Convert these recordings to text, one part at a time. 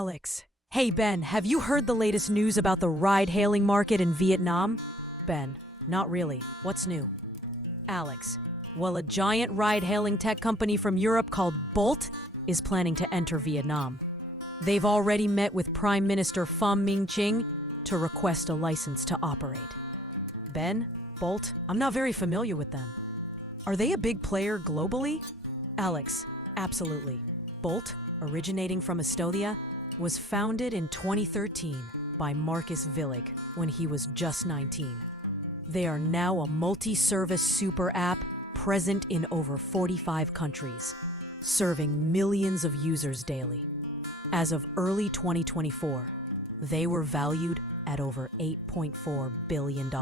Alex. Hey Ben, have you heard the latest news about the ride-hailing market in Vietnam? Ben, not really. What's new? Alex. Well, a giant ride-hailing tech company from Europe called Bolt is planning to enter Vietnam. They've already met with Prime Minister Pham Minh Chinh to request a license to operate. Ben, Bolt, I'm not very familiar with them. Are they a big player globally? Alex, absolutely. Bolt, originating from Estonia, was founded in 2013 by Marcus Villig when he was just 19. They are now a multi-service super app present in over 45 countries, serving millions of users daily. As of early 2024, they were valued at over $8.4 billion,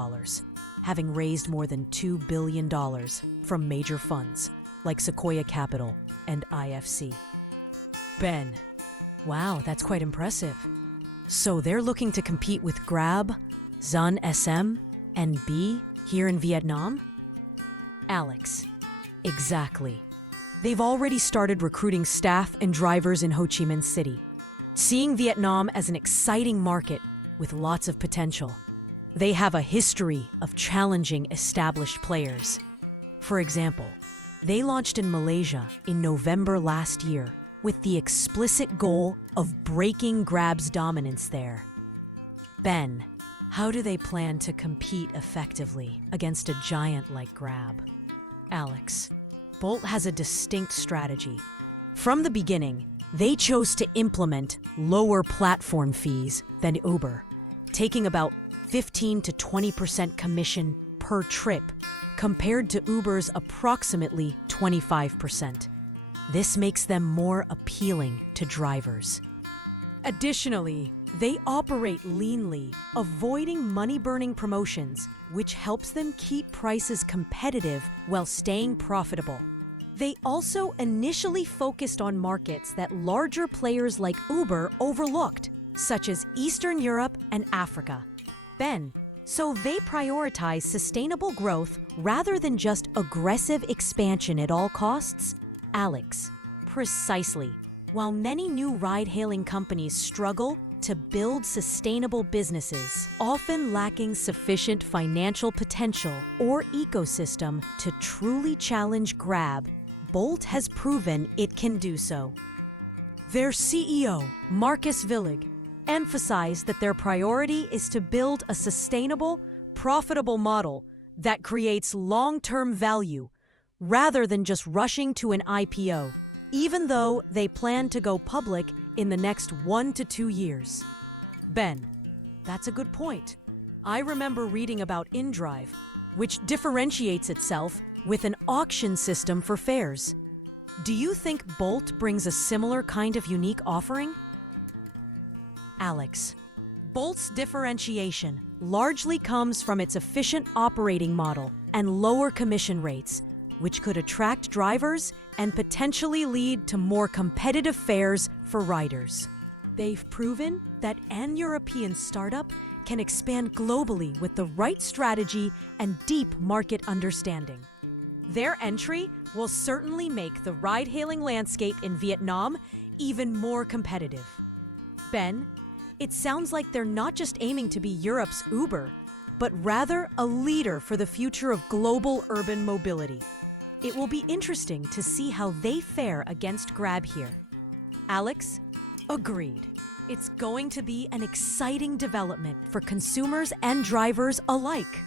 having raised more than $2 billion from major funds like Sequoia Capital and IFC. Ben, wow, that's quite impressive. So they're looking to compete with Grab, Zun SM, and B here in Vietnam? Alex, exactly. They've already started recruiting staff and drivers in Ho Chi Minh City, seeing Vietnam as an exciting market with lots of potential. They have a history of challenging established players. For example, they launched in Malaysia in November last year with the explicit goal of breaking Grab's dominance there. Ben, how do they plan to compete effectively against a giant like Grab? Alex, Bolt has a distinct strategy. From the beginning, they chose to implement lower platform fees than Uber, taking about 15 to 20% commission per trip compared to Uber's approximately 25%. This makes them more appealing to drivers. Additionally, they operate leanly, avoiding money-burning promotions, which helps them keep prices competitive while staying profitable. They also initially focused on markets that larger players like Uber overlooked, such as Eastern Europe and Africa. Ben, so they prioritize sustainable growth rather than just aggressive expansion at all costs? Alex, precisely. While many new ride-hailing companies struggle to build sustainable businesses, often lacking sufficient financial potential or ecosystem to truly challenge Grab, Bolt has proven it can do so. Their CEO, Marcus Villig, emphasized that their priority is to build a sustainable, profitable model that creates long-term value rather than just rushing to an IPO, even though they plan to go public in the next 1 to 2 years. Ben, that's a good point. I remember reading about InDrive, which differentiates itself with an auction system for fares. Do you think Bolt brings a similar kind of unique offering? Alex, Bolt's differentiation largely comes from its efficient operating model and lower commission rates, which could attract drivers and potentially lead to more competitive fares for riders. They've proven that an European startup can expand globally with the right strategy and deep market understanding. Their entry will certainly make the ride-hailing landscape in Vietnam even more competitive. Ben, it sounds like they're not just aiming to be Europe's Uber, but rather a leader for the future of global urban mobility. It will be interesting to see how they fare against Grab here. Alex, agreed. It's going to be an exciting development for consumers and drivers alike.